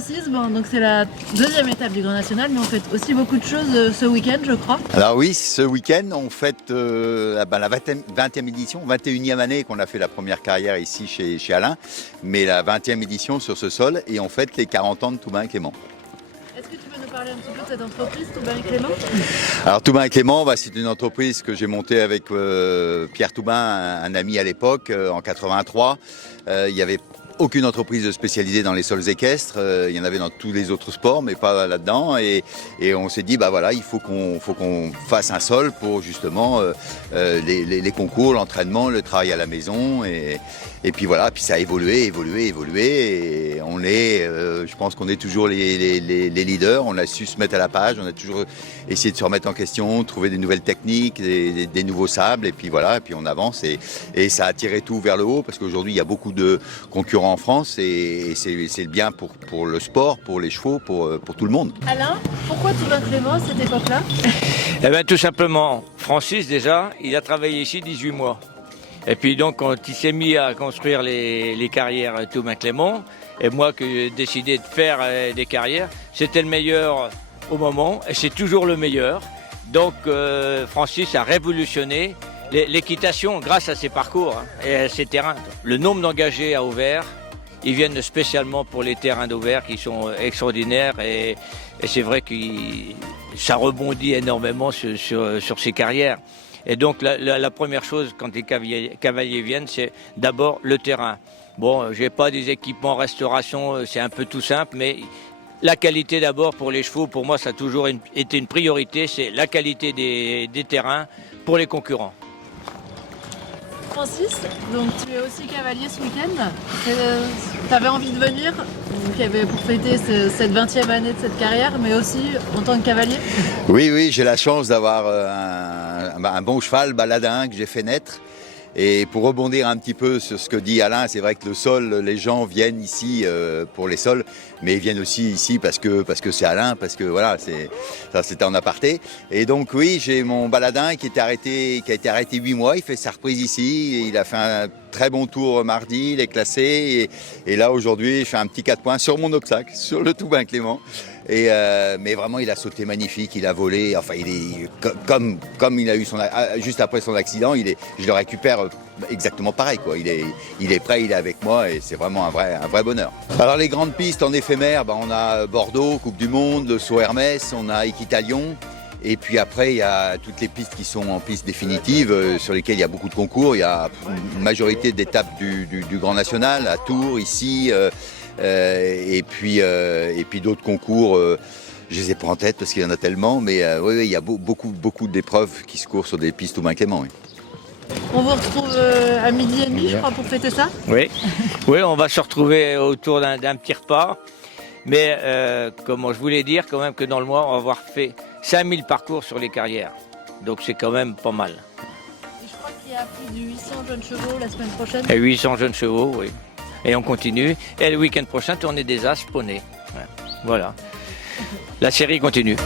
Francis, bon, donc c'est la deuxième étape du Grand National, mais on fait aussi beaucoup de choses ce week-end, je crois. Alors oui, ce week-end, on fête la 20e édition, 21e année qu'on a fait la première carrière ici chez Alain, mais la 20e édition sur ce sol, et on fête les 40 ans de Toubin et Clément. Est-ce que tu peux nous parler un petit peu de cette entreprise, Toubin et Clément? Alors Toubin et Clément, c'est une entreprise que j'ai montée avec Pierre Toubin, un ami à l'époque, en 83. Il y avait aucune entreprise spécialisée dans les sols équestres, il y en avait dans tous les autres sports, mais pas là-dedans. Et on s'est dit, voilà, il faut qu'on fasse un sol pour justement les concours, l'entraînement, le travail à la maison. Et puis voilà, puis ça a évolué. Et on est, je pense qu'on est toujours les leaders. On a su se mettre à la page, on a toujours essayé de se remettre en question, trouver des nouvelles techniques, des nouveaux sables. Et puis voilà, et puis on avance. Et ça a tiré tout vers le haut, parce qu'aujourd'hui, il y a beaucoup de concurrents en France, et c'est bien pour le sport, pour les chevaux, pour tout le monde. Alain, pourquoi Toubin Clément à cette époque-là? Eh bien, tout simplement, Francis déjà, il a travaillé ici 18 mois. Et puis donc, quand il s'est mis à construire les carrières Toubin Clément, et moi que j'ai décidé de faire des carrières, c'était le meilleur au moment, et c'est toujours le meilleur. Donc Francis a révolutionné l'équitation grâce à ses parcours et à ses terrains. Le nombre d'engagés à Auvers, ils viennent spécialement pour les terrains d'Auvers qui sont extraordinaires, et c'est vrai que ça rebondit énormément sur ces carrières. Et donc la première chose quand les cavaliers viennent, c'est d'abord le terrain. Bon, j'ai pas des équipements restauration, c'est un peu tout simple, mais la qualité d'abord pour les chevaux, pour moi ça a toujours été une priorité, c'est la qualité des terrains pour les concurrents. Francis, donc tu es aussi cavalier ce week-end. Tu avais envie de venir pour fêter cette 20e année de cette carrière, mais aussi en tant que cavalier? Oui, j'ai la chance d'avoir un bon cheval baladin que j'ai fait naître. Et pour rebondir un petit peu sur ce que dit Alain, c'est vrai que le sol, les gens viennent ici pour les sols, mais ils viennent aussi ici parce que c'est Alain, parce que voilà, c'était en aparté. Et donc oui, j'ai mon baladin qui a été arrêté 8 mois, il fait sa reprise ici, il a fait un très bon tour mardi, il est classé, et là aujourd'hui, je fais un petit 4 points sur mon obstacle, sur le Toubin Clément. Mais vraiment, il a sauté magnifique, il a volé. Enfin, il est comme il a eu juste après son accident, je le récupère exactement pareil, quoi. Il est prêt, il est avec moi, et c'est vraiment un vrai bonheur. Alors les grandes pistes en éphémère, on a Bordeaux, Coupe du Monde, le Saut Hermès, on a Équitalion. Et puis après, il y a toutes les pistes qui sont en piste définitive, sur lesquelles il y a beaucoup de concours. Il y a une majorité d'étapes du Grand National, à Tours, ici. Et puis d'autres concours, je les ai pas en tête parce qu'il y en a tellement, mais oui, il y a beaucoup d'épreuves qui se courent sur des pistes Toubin Clément. Oui. On vous retrouve à 12h30, je crois, pour fêter ça? Oui, on va se retrouver autour d'un petit repas, mais comment je voulais dire quand même que dans le mois, on va avoir fait 5000 parcours sur les carrières, donc c'est quand même pas mal. Et je crois qu'il y a plus de 800 jeunes chevaux la semaine prochaine. Et 800 jeunes chevaux, oui. Et on continue. Et le week-end prochain, tournée des As, poney. Voilà. La série continue.